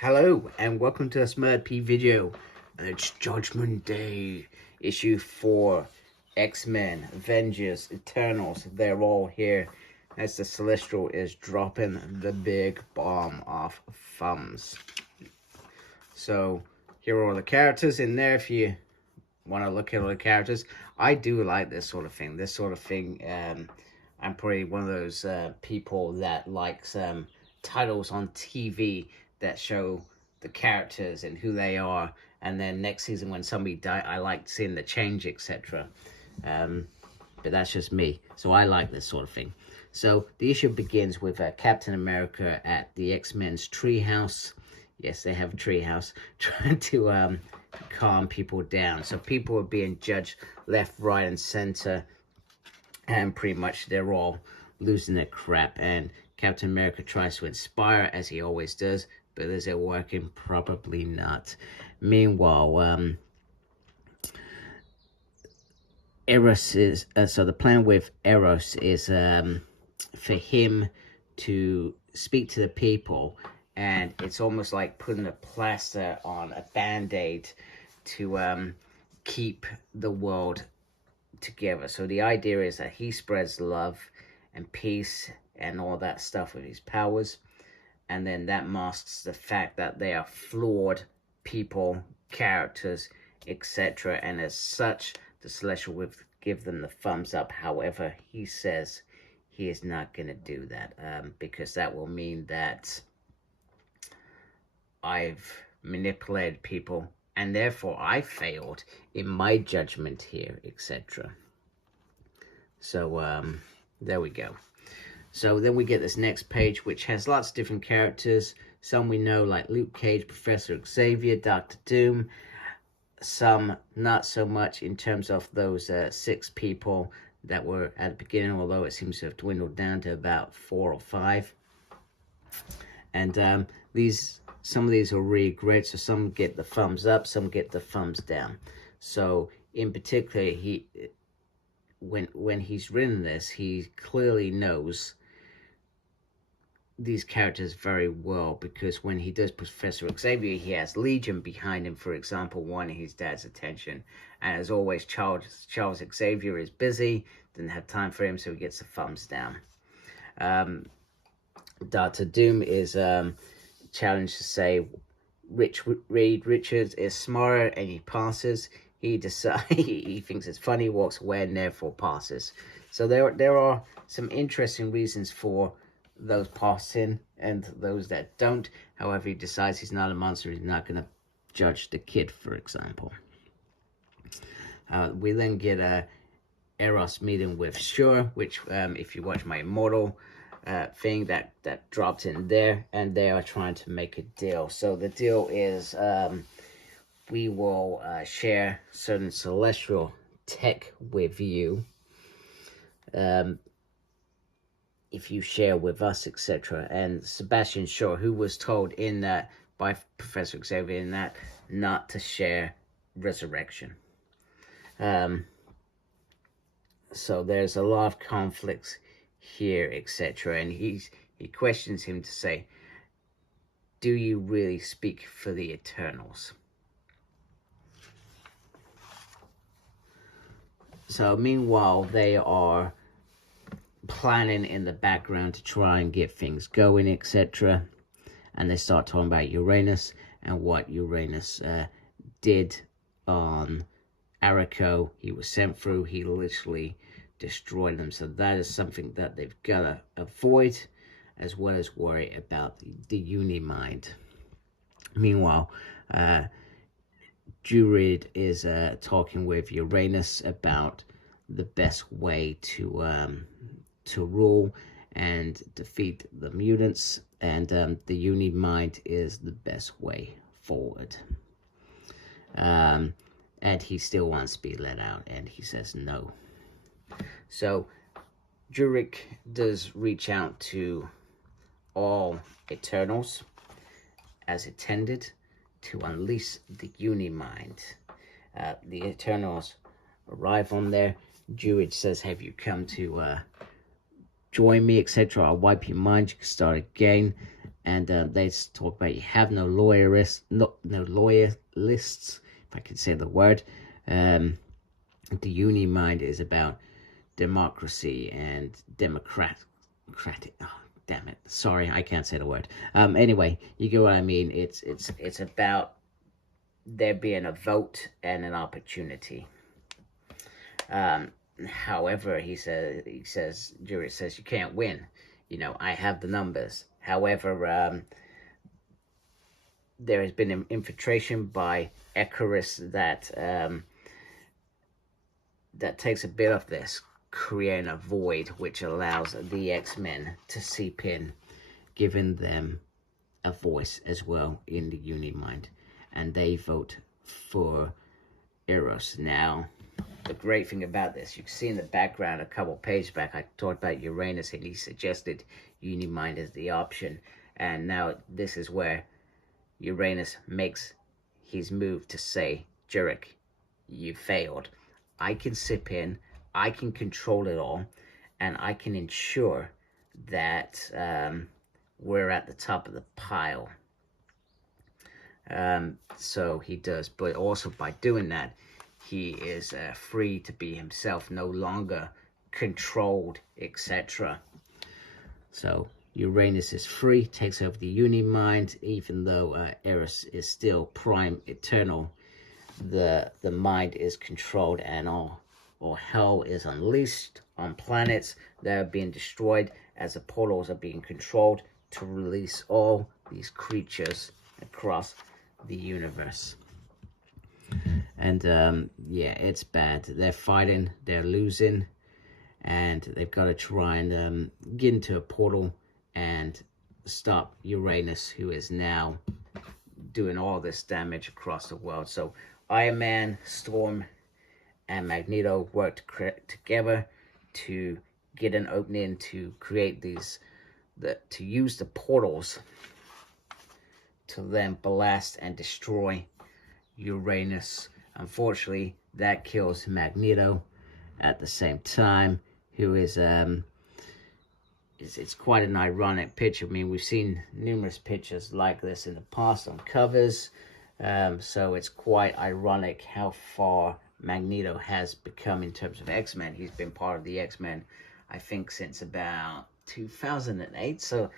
Hello and welcome to a Smurd video. It's Judgment Day, issue 4. X-Men, Avengers, Eternals, they're all here as the Celestial is dropping the big bomb off thumbs. So here are all the characters in there if you want to look at all the characters. I do like this sort of thing. I'm probably one of those people that likes titles on TV that show the characters and who they are, and then next season when somebody dies, I like seeing the change, etc. But that's just me, so I like this sort of thing. So the issue begins with Captain America at the X-Men's treehouse. Yes, they have a treehouse, trying to calm people down. So people are being judged left, right, and center, and pretty much they're all losing their crap. And Captain America tries to inspire, as he always does, but is it working? Probably not. Meanwhile, Eros is so the plan with Eros is for him to speak to the people, and it's almost like putting a plaster on a band-aid to keep the world together. So the idea is that he spreads love and peace and all that stuff with his powers, and then that masks the fact that they are flawed people, characters, etc. And as such, the Celestial will give them the thumbs up. However, he says he is not going to do that because that will mean that I've manipulated people and therefore I failed in my judgment here, etc. So there we go. So then we get this next page, which has lots of different characters. Some we know, like Luke Cage, Professor Xavier, Dr. Doom. Some not so much in terms of those 6 people that were at the beginning, although it seems to have dwindled down to about 4 or 5. And some of these are really great. So some get the thumbs up, some get the thumbs down. So in particular, when he's written this, he clearly knows these characters very well, because when he does Professor Xavier, he has Legion behind him, for example, wanting his dad's attention. And as always, Charles Xavier is busy, didn't have time for him, so he gets the thumbs down. Dr. Doom is challenged to say Reed Richards is smarter, and he passes. He decides he thinks it's funny, walks away, and therefore passes. So there are some interesting reasons for those passing and those that don't. However, he decides he's not a monster. He's not going to judge the kid, for example. We then get a Eros meeting with Sure, which if you watch my Immortal thing, that dropped in there, and they are trying to make a deal. So the deal is we will share certain celestial tech with you if you share with us, etc. And Sebastian Shaw, who was told in that by Professor Xavier in that not to share resurrection. So there's a lot of conflicts here, etc. And he questions him to say, do you really speak for the Eternals? So meanwhile, they are planning in the background to try and get things going, etc. And they start talking about Uranus and what Uranus did on A.X.E. He was sent through, he literally destroyed them. So that is something that they've got to avoid, as well as worry about the Unimind. Meanwhile, Druid is talking with Uranus about the best way to rule and defeat the mutants, and the Unimind is the best way forward. And he still wants to be let out, and he says no. So Druid does reach out to all Eternals as intended to unleash the Unimind. The Eternals arrive on there. Druid says, have you come to join me, etc. I'll wipe your mind, you can start again. And they talk about you have no no loyalists, if I could say the word. The uni mind is about democracy and democratic. Oh, damn it! Sorry, I can't say the word. Anyway, you get what I mean. It's about there being a vote and an opportunity. However, Jury says you can't win. You know, I have the numbers. However, there has been an infiltration by A.X.E that takes a bit of this, creating a void which allows the X-Men to seep in, giving them a voice as well in the Unimind, and they vote for A.X.E. Now, the great thing about this, you can see in the background a couple pages back, I talked about Uranus and he suggested Unimind as the option, and now this is where Uranus makes his move to say, Jurek, you failed. I can sip in, I can control it all, and I can ensure that we're at the top of the pile. So he does, but also by doing that, he is free to be himself, no longer controlled, etc. So Uranus is free, takes over the Unimind, even though A.X.E is still prime eternal. The mind is controlled, and all hell is unleashed on planets that are being destroyed as the portals are being controlled to release all these creatures across the universe. And yeah, it's bad. They're fighting, they're losing, and they've got to try and get into a portal and stop Uranus, who is now doing all this damage across the world. So Iron Man, Storm, and Magneto work together to get an opening to create to use the portals to then blast and destroy Uranus. Unfortunately, that kills Magneto at the same time, who is it's quite an ironic picture. I mean, we've seen numerous pictures like this in the past on covers. So it's quite ironic how far Magneto has become in terms of X-Men. He's been part of the X-Men, I think, since about 2008. So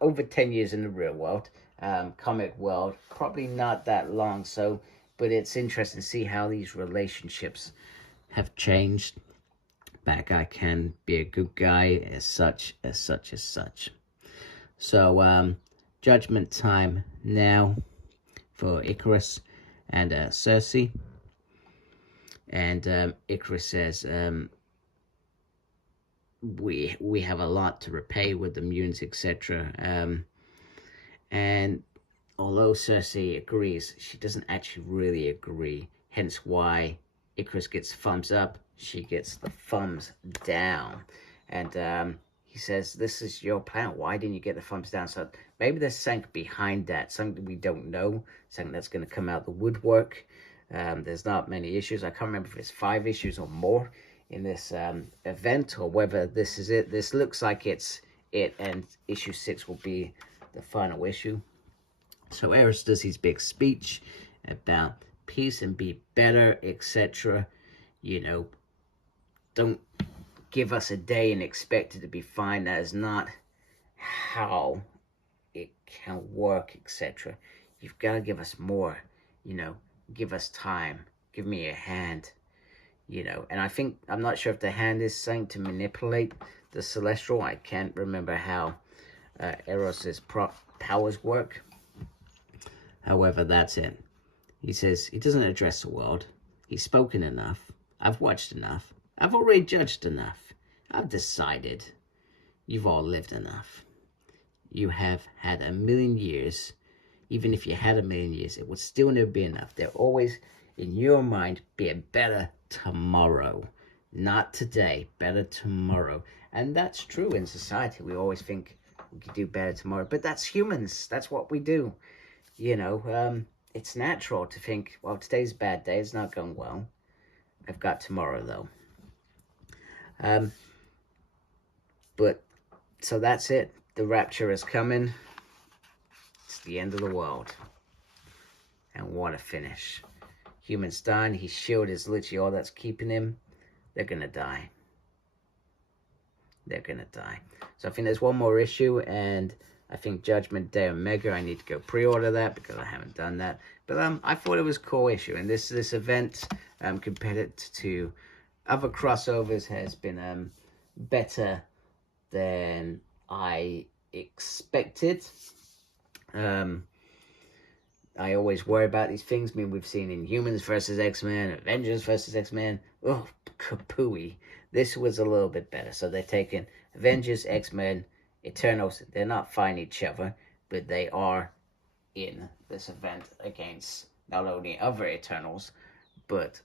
over 10 years in the real world, comic world, probably not that long. So, but it's interesting to see how these relationships have changed. Bad guy can be a good guy as such. So, Judgment time now for A.X.E and Cersei. And A.X.E says, we have a lot to repay with the mutants, etc. And although Cersei agrees, she doesn't actually really agree. Hence why A.X.E gets thumbs up, she gets the thumbs down. And he says, this is your plan. Why didn't you get the thumbs down? So maybe there's something behind that, something we don't know, something that's going to come out the woodwork. There's not many issues. I can't remember if it's 5 issues or more in this event, or whether this is it. This looks like it's it, and issue 6 will be the final issue. So A.X.E does his big speech about peace and be better, etc. You know, don't give us a day and expect it to be fine. That is not how it can work, etc. You've got to give us more, you know, give us time, give me a hand, you know. And I think, I'm not sure if the hand is something to manipulate the Celestial. I can't remember how A.X.'s powers work. However, that's it. He says he doesn't address the world. He's spoken enough. I've watched enough. I've already judged enough. I've decided. You've all lived enough. You have had 1,000,000 years. Even if you had 1,000,000 years, it would still never be enough. There always, in your mind, be a better tomorrow. Not today, better tomorrow. And that's true in society. We always think we could do better tomorrow. But that's humans. That's what we do. You know, it's natural to think, well, today's a bad day. It's not going well. I've got tomorrow, though. But, so that's it. The rapture is coming. It's the end of the world. And what a finish. Human's done. His shield is literally all that's keeping him. They're going to die. They're going to die. So I think there's one more issue, and I think Judgment Day Omega, I need to go pre-order that because I haven't done that. But I thought it was a cool issue, and this event, compared it to other crossovers, has been better than I expected. I always worry about these things. I mean, we've seen Inhumans versus X-Men, Avengers versus X-Men. Oh, kapooey. This was a little bit better. So they're taking Avengers, X-Men, Eternals. They're not fighting each other, but they are in this event against not only other Eternals, but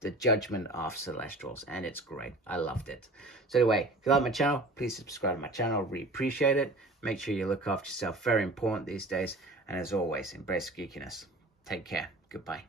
the Judgment of Celestials. And it's great. I loved it. So anyway, if you like my channel, please subscribe to my channel. Really appreciate it. Make sure you look after yourself. Very important these days. And as always, embrace geekiness. Take care. Goodbye.